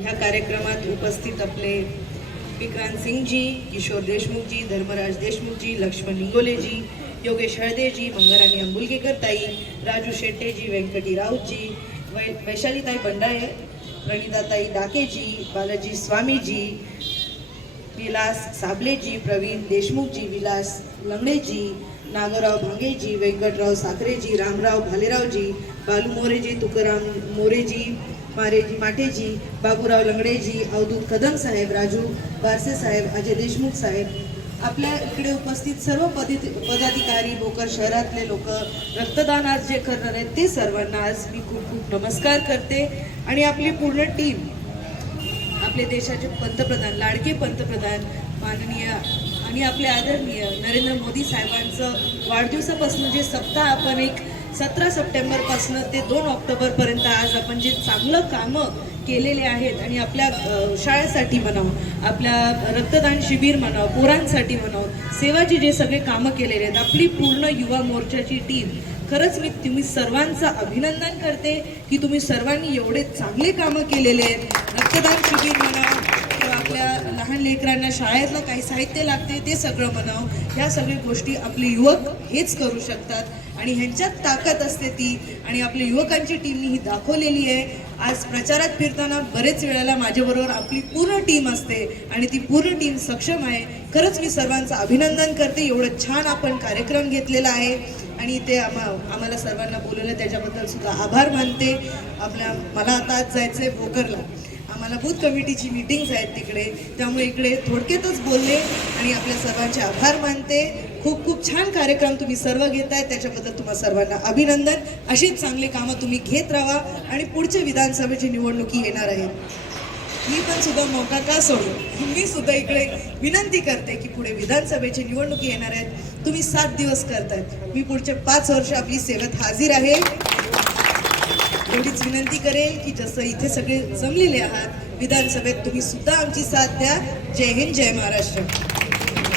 ह्या कार्यक्रमात उपस्थित आपले विक्रांत सिंगजी किशोर देशमुखजी धर्मराज देशमुखजी लक्ष्मण निंगोलेजी योगेश हळदेजी मंगराणी अंबुलगेकर ताई राजू शेट्टेजी व्यंकटी राऊतजी वै वैशालीताई बंडाळे प्रणिताताई डाकेजी बालाजी स्वामीजी विलास साबलेजी प्रवीण देशमुखजी विलास लंगडेजी नागराव भांगेजी व्यंकटराव साखरेजी रामराव भालेरावजी बालू मोरेजी तुकाराम मोरेजी मारेजी माटेजी बाबूराव लंगडेजी अवधूत कदम साहेब राजू बारसे साहेब अजय देशमुख साहेब. आपल्या इकडे उपस्थित सर्व पदी पदाधिकारी भोकर शहरातले लोक रक्तदान आज जे करणार आहेत ते सर्वांना आज मी खूप खूप नमस्कार करते. आणि आपली पूर्ण टीम आपले देशाचे पंतप्रधान लाडके पंतप्रधान माननीय आणि आपले आदरणीय नरेंद्र मोदी साहेबांचं वाढदिवसापासून जे सप्ताह आपण एक सतरा सप्टेंबरपासून ते दोन ऑक्टोबरपर्यंत आज आपण जे चांगलं कामं केलेले आहेत आणि आपल्या शाळेसाठी म्हणावं आपल्या रक्तदान शिबिर म्हणावं पोरांसाठी म्हणावं सेवाचे जे सगळे कामं केलेले आहेत आपली पूर्ण युवा मोर्चाची टीम खरंच मी तुम्ही सर्वांचं अभिनंदन करते की तुम्ही सर्वांनी एवढे चांगले कामं केलेले आहेत. रक्तदान शिबिर म्हणा आपल्या लहान लेकरांना शाळेतलं काही साहित्य लागते ते सगळं म्हणावं ह्या सगळ्या गोष्टी आपले युवक हेच करू शकतात. आणि ह्यांच्यात ताकद असते ती. आणि आपल्या युवकांची टीमनी ही दाखवलेली आहे. आज प्रचारात फिरताना बरेच वेळेला माझ्याबरोबर आपली पूर्ण टीम असते. आणि ती पूर्ण टीम सक्षम आहे. खरंच मी सर्वांचं अभिनंदन करते. एवढं छान आपण कार्यक्रम घेतलेला आहे. आणि ते आम्हा आम्हाला सर्वांना बोलवलं. त्याच्याबद्दल सुद्धा आभार मानते. आपल्या मला आता आज जायचं आहे भोकरला. आम्हाला बूथ कमिटीची मीटिंग्स आहेत तिकडे. त्यामुळे इकडे थोडक्यातच बोलले आणि आपल्या सर्वांचे आभार मानते. खूप खूप छान कार्यक्रम तुम्ही सर्व घेत आहेत त्याच्याबद्दल तुम्हा सर्वांना अभिनंदन. अशीच चांगली कामं तुम्ही घेत राहा आणि पुढच्या विधानसभेची निवडणुकी येणार आहेत मी पण सुद्धा मौका का सोडू? मी सुद्धा इकडे विनंती करते की पुढे विधानसभेची निवडणुकी येणार आहेत. तुम्ही सात दिवस करतायत. मी पुढचे पाच वर्ष आपली सेवेत हाजीर आहे. एवढीच विनंती करेल की जसं इथे सगळे जमलेले आहात विधानसभेत तुम्ही सुद्धा आमची साथ द्या. जय हिंद जय महाराष्ट्र.